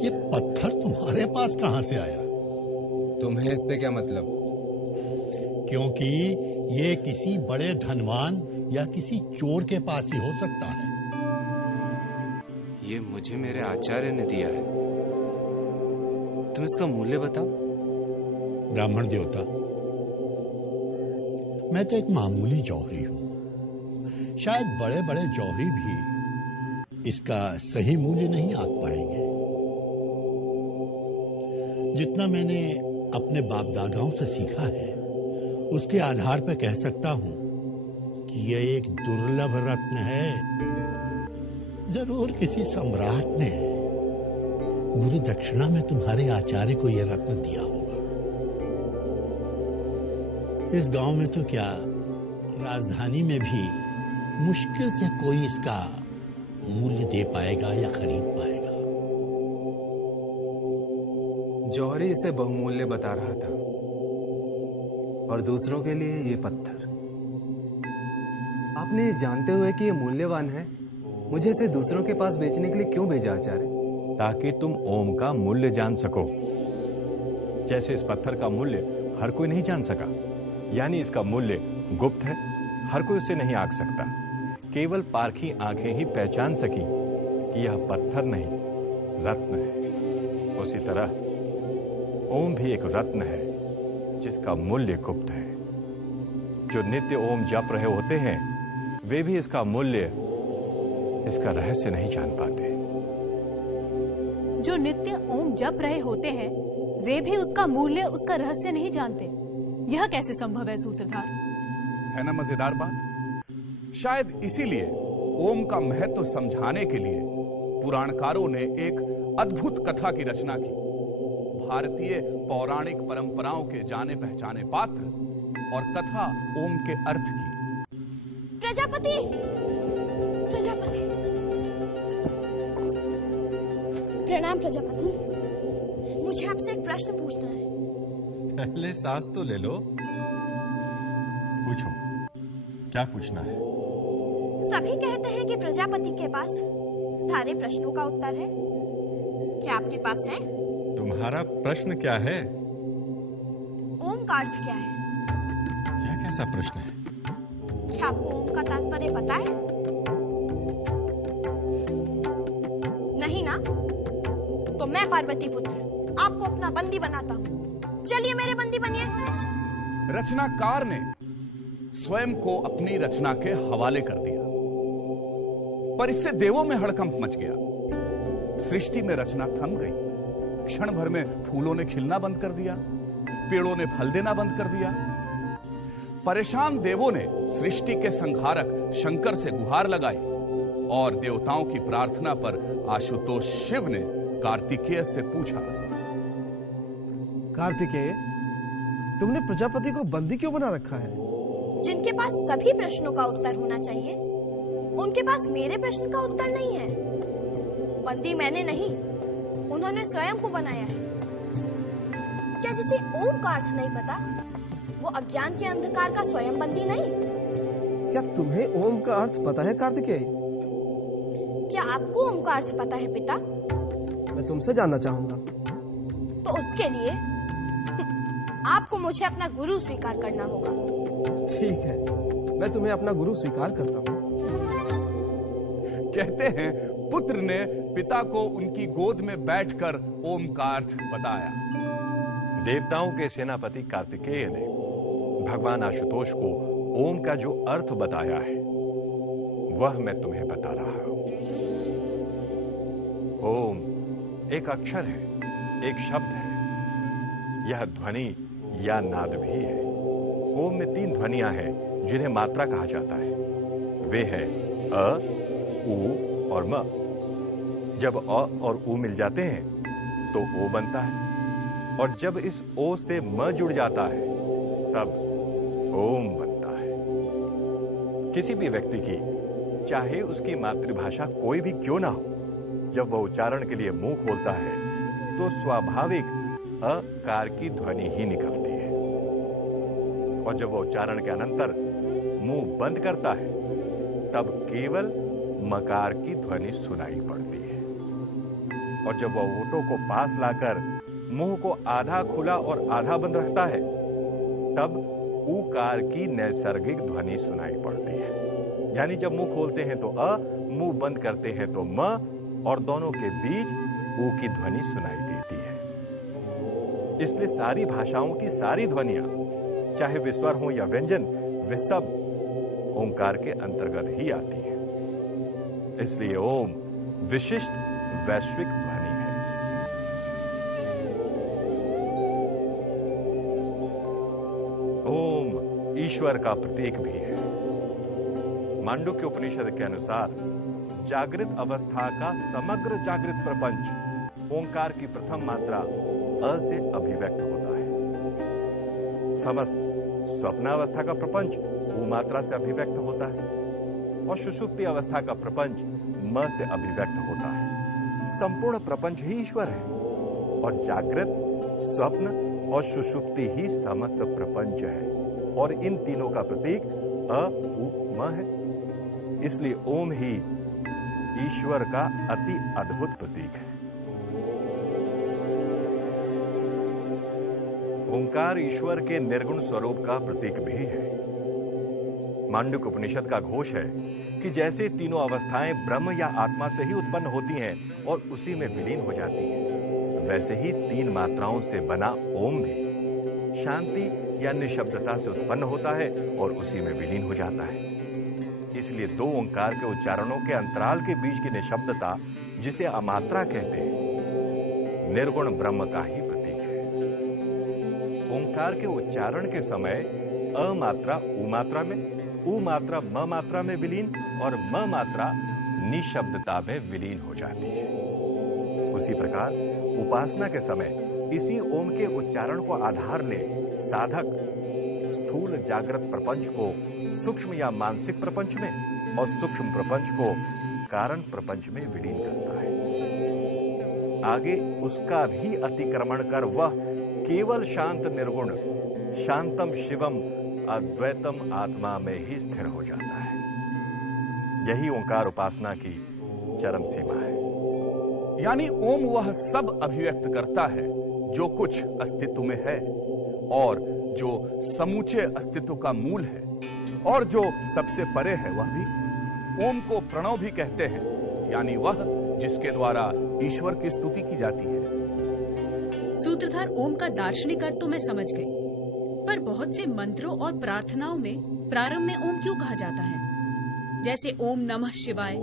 ये पत्थर तुम्हारे पास कहां से आया? तुम्हें इससे क्या मतलब? क्योंकि ये किसी बड़े धनवान या किसी चोर के पास ही हो सकता है। ये मुझे मेरे आचार्य ने दिया है। तुम इसका मूल्य बताओ। ब्राह्मण देवता, मैं तो एक मामूली जौहरी हूं। शायद बड़े बड़े जौहरी भी इसका सही मूल्य नहीं आंक पाएंगे। जितना मैंने अपने बाप दादाओं से सीखा है, उसके आधार पर कह सकता हूं कि यह एक दुर्लभ रत्न है। जरूर किसी सम्राट ने गुरु दक्षिणा में तुम्हारे आचार्य को यह रत्न दिया होगा। इस गांव में तो क्या, राजधानी में भी मुश्किल से कोई इसका मूल्य दे पाएगा या खरीद पाएगा। जौहरी इसे बहुमूल्य बता रहा था, और दूसरों के लिए ये पत्थर। आपने जानते हुए कि ये मूल्यवान है, मुझे इसे दूसरों के पास बेचने के लिए क्यों भेजा आचार्य? ताकि तुम ओम का मूल्य जान सको। जैसे इस पत्थर का मूल्य हर कोई नहीं जान सका, यानी इसका मूल्य गुप्त है, हर कोई उसे नहीं आंक सकता। केवल पारखी आंखें ही पहचान सकी कि यह पत्थर नहीं, रत्न है। उसी तरह ओम भी एक रत्न है जिसका मूल्य गुप्त है। जो नित्य ओम जप रहे होते हैं, वे भी इसका मूल्य, इसका रहस्य नहीं जान पाते। जो नित्य ओम जप रहे होते हैं, वे भी उसका मूल्य, उसका रहस्य नहीं जानते। यह कैसे संभव है सूत्रधार? है ना मजेदार बात? शायद इसीलिए ओम का महत्व समझाने के लिए पुराणकारों ने एक अद्भुत कथा की रचना की। भारतीय पौराणिक परंपराओं के जाने पहचाने पात्र और कथा ओम के अर्थ की। प्रजापति, प्रजापति, प्रणाम प्रजापति। मुझे आपसे एक प्रश्न पूछना है। पहले सांस तो ले लो। पूछो, क्या पूछना है? सभी कहते हैं कि प्रजापति के पास सारे प्रश्नों का उत्तर है। क्या आपके पास है? तुम्हारा प्रश्न क्या है? ओम का अर्थ क्या है? यह कैसा प्रश्न है? क्या आपको ओम का तात्पर्य पता है? नहीं ना? तो मैं पार्वती पुत्र आपको अपना बंदी बनाता हूँ। चलिए मेरे बंदी बनिए। रचनाकार ने स्वयं को अपनी रचना के हवाले कर दिया, पर इससे देवों में हड़कंप मच गया। सृष्टि में रचना थम गई। क्षण भर में फूलों ने खिलना बंद कर दिया, पेड़ों ने फल देना बंद कर दिया। परेशान देवों ने सृष्टि के संहारक शंकर से गुहार लगाई, और देवताओं की प्रार्थना पर आशुतोष शिव ने कार्तिकेय से पूछा, कार्तिकेय, तुमने प्रजापति को बंदी क्यों बना रखा है? जिनके पास सभी प्रश्नों का उत्तर होना चाहिए, उनके पास मेरे प्रश्न का उत्तर नहीं है। बंदी मैंने नहीं, उन्होंने स्वयं को बनाया है। क्या जिसे ओम का अर्थ नहीं पता, वो अज्ञान के अंधकार का स्वयं बंदी नहीं? क्या तुम्हें ओम का अर्थ पता है कार्तिकेय? क्या आपको ओम का अर्थ पता है पिता? मैं तुमसे जानना चाहूंगा। तो उसके लिए आपको मुझे अपना गुरु स्वीकार करना होगा। ठीक है, मैं तुम्हें अपना गुरु स्वीकार करता हूँ। कहते हैं पुत्र ने पिता को उनकी गोद में बैठकर ओम का अर्थ बताया। देवताओं के सेनापति कार्तिकेय ने भगवान आशुतोष को ओम का जो अर्थ बताया है, वह मैं तुम्हें बता रहा हूं। ओम एक अक्षर है, एक शब्द है। यह ध्वनि या नाद भी है। ओम में 3 ध्वनियां हैं जिन्हें मात्रा कहा जाता है। वे हैं अ, उ और म। जब अ और उ मिल जाते हैं तो ओ बनता है, और जब इस ओ से म जुड़ जाता है तब ओम बनता है। किसी भी व्यक्ति की, चाहे उसकी मातृभाषा कोई भी क्यों ना हो, जब वह उच्चारण के लिए मुंह खोलता है तो स्वाभाविक अकार की ध्वनि ही निकलती है, और जब वह उच्चारण के अनंतर मुंह बंद करता है तब केवल मकार की ध्वनि सुनाई पड़ती है। और जब वह ओटों को पास लाकर मुंह को आधा खुला और आधा बंद रखता है, तब ऊकार की नैसर्गिक ध्वनि सुनाई पड़ती है। यानी जब मुंह खोलते हैं तो अ, मुंह बंद करते हैं तो म, और दोनों के बीच ऊ की ध्वनि सुनाई देती है। इसलिए सारी भाषाओं की सारी ध्वनियां, चाहे वे स्वर हो या व्यंजन, वे सब ओंकार के अंतर्गत ही आती हैं। इसलिए ओम विशिष्ट वैश्विक ध्वनि है। ओम ईश्वर का प्रतीक भी है। मांडुक्य उपनिषद के अनुसार जागृत अवस्था का समग्र जागृत प्रपंच ओंकार की प्रथम मात्रा अ से अभिव्यक्त होता है। समस्त स्वप्नावस्था का प्रपंच ऊ मात्रा से अभिव्यक्त होता है और सुषुप्ति अवस्था का प्रपंच म से अभिव्यक्त होता है। संपूर्ण प्रपंच ही ईश्वर है और जागृत, स्वप्न और सुषुप्ति ही समस्त प्रपंच है, और इन तीनों का प्रतीक अ, उ, म है। इसलिए ओम ही ईश्वर का अति अद्भुत प्रतीक है। ओंकार ईश्वर के निर्गुण स्वरूप का प्रतीक भी है। मांडुक्य उपनिषद का घोष है कि जैसे तीनों अवस्थाएं ब्रह्म या आत्मा से ही उत्पन्न होती हैं और उसी में विलीन हो जाती हैं, वैसे ही तीन मात्राओं से बना ओम भी शांति या निशब्दता से उत्पन्न होता है और उसी में विलीन हो जाता है। इसलिए दो ओंकार के उच्चारणों के अंतराल के बीच की निशब्दता, जिसे अमात्रा कहते हैं, निर्गुण ब्रह्म का ही प्रतीक है। ओंकार के उच्चारण के समय अ मात्रा उ मात्रा में, उ मात्रा म मात्रा में विलीन और म मात्रा निशब्दता में विलीन हो जाती है। उसी प्रकार उपासना के समय इसी ओम के उच्चारण को आधार ले साधक स्थूल जागृत प्रपंच को सूक्ष्म या मानसिक प्रपंच में और सूक्ष्म प्रपंच को कारण प्रपंच में विलीन करता है। आगे उसका भी अतिक्रमण कर वह केवल शांत निर्गुण शांतम शिवम अद्वैतम आत्मा में ही स्थिर हो जाता है। यही ओंकार उपासना की चरम सीमा है। यानी ओम वह सब अभिव्यक्त करता है जो कुछ अस्तित्व में है और जो समूचे अस्तित्व का मूल है, और जो सबसे परे है वह भी। ओम को प्रणव भी कहते हैं, यानी वह जिसके द्वारा ईश्वर की स्तुति की जाती है। सूत्रधार ओम का दार्शनिक अर्थ तो मैं समझ गई, पर बहुत से मंत्रों और प्रार्थनाओं में प्रारंभ में ओम क्यों कहा जाता है? जैसे ओम नमः शिवाय,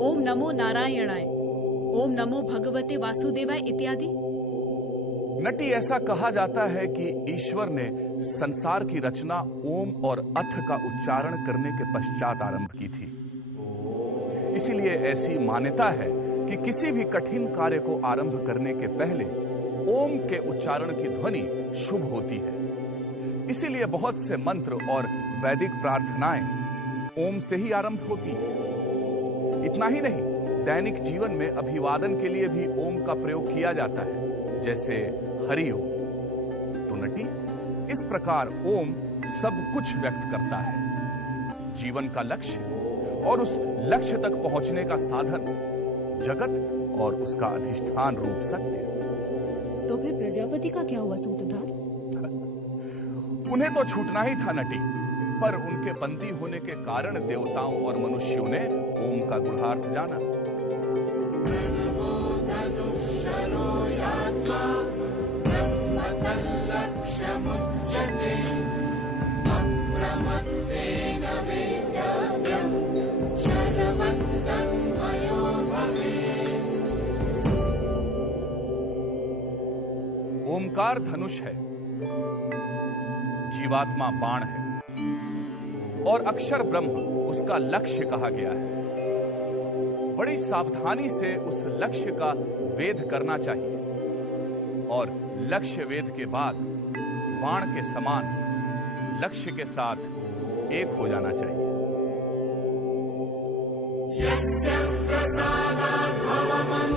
ओम नमो नारायणाय, ओम नमो भगवते वासुदेवाय इत्यादि। नटी, ऐसा कहा जाता है कि ईश्वर ने संसार की रचना ओम और अथ का उच्चारण करने के पश्चात आरंभ की थी। इसीलिए ऐसी मान्यता है कि किसी भी कठिन कार्य को आरंभ करने के पहले ओम के उच्चारण की ध्वनि शुभ होती है। इसीलिए बहुत से मंत्र और वैदिक प्रार्थनाएं ओम से ही आरंभ होती है। इतना ही नहीं, दैनिक जीवन में अभिवादन के लिए भी ओम का प्रयोग किया जाता है, जैसे हरि ओम। तो नटी, इस प्रकार ओम सब कुछ व्यक्त करता है, जीवन का लक्ष्य और उस लक्ष्य तक पहुंचने का साधन, जगत और उसका अधिष्ठान रूप सत्य। तो फिर प्रजापति का क्या हुआ सूत्रधार? उन्हें तो छूटना ही था नटी, पर उनके बंदी होने के कारण देवताओं और मनुष्यों ने ओम का गूढ़ार्थ जाना। ओमकार धनुष है, जीवात्मा बाण है और अक्षर ब्रह्म उसका लक्ष्य कहा गया है। बड़ी सावधानी से उस लक्ष्य का वेद करना चाहिए और लक्ष्य वेद के बाद बाण के समान लक्ष्य के साथ एक हो जाना चाहिए। यस्य प्रसादात् भवमः